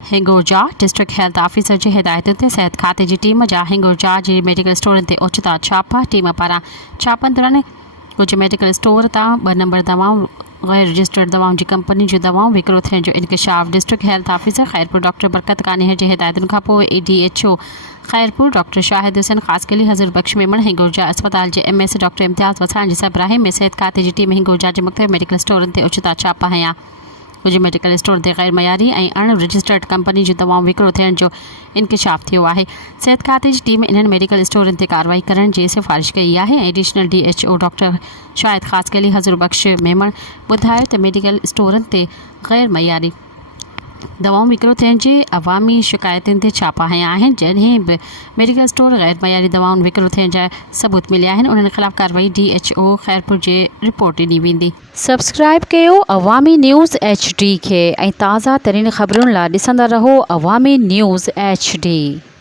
हिंगोरजा district health officer जी हिदायतुनि ते सेहत खाते जी टीम जा हिंगोरजा जी मेडिकल स्टोरनि ते ओचिता छापा। टीम पारां छापनि दौरान कुछ मेडिकल स्टोर तां 2 नंबर दवाऊं गैर रजिस्टर्ड दवाउन जी कंपनी जूं दवाऊं विकिरो थियण जो इंकशाफ। District health officer Khairpur doctor Barkat Kanhe जी हिदायतुनि खां पोइ ADHO खैरपुर डॉक्टर शाहिद हुसैन ख़ासकली हज़ूर बख्श मेमण हिंगोरजा अस्पताल जे MS डॉक्टर इम्तियाज़ वसाण जी सरबराही में सेहत खाते जी टीम हिंगोरजा जे मुख़्तलिफ़ मेडिकल स्टोरनि ते ओचिता छापा हयां। कुछ मेडिकल स्टोर ते गैर मयारी ऐं अण रजिस्टर्ड कंपनी जूं दवाऊं विकिरो थियण जो इंकशाफ थियो आहे। सेहत खाते जी टीम इन्हनि मेडिकल स्टोरनि ते कार्रवाई करण जी सिफ़ारिश कई आहे। एडिशनल DHO डॉक्टर शाहिद ख़ासकली हज़ूर बख्श मेमण ॿुधायो त मेडिकल स्टोरनि ते गैर मयारी दवाऊं विकिरो थियण जी अवामी शिकायतुनि ते छापा हया आहिनि। जॾहिं बि मेडिकल स्टोर गैर मयारी दवाउं विकिरो थियण जा सबूत मिलिया आहिनि उन्हनि ख़िलाफ़ कार्रवाई DHO खैरपुर जे रिपोर्ट ॾिनी वेंदी। सब्सक्राइब कयो अवामी न्यूज़ HD खे ऐं ताज़ा तरीन ख़बरुनि लाइ ॾिसंदा रहो अवामी न्यूज़ HD।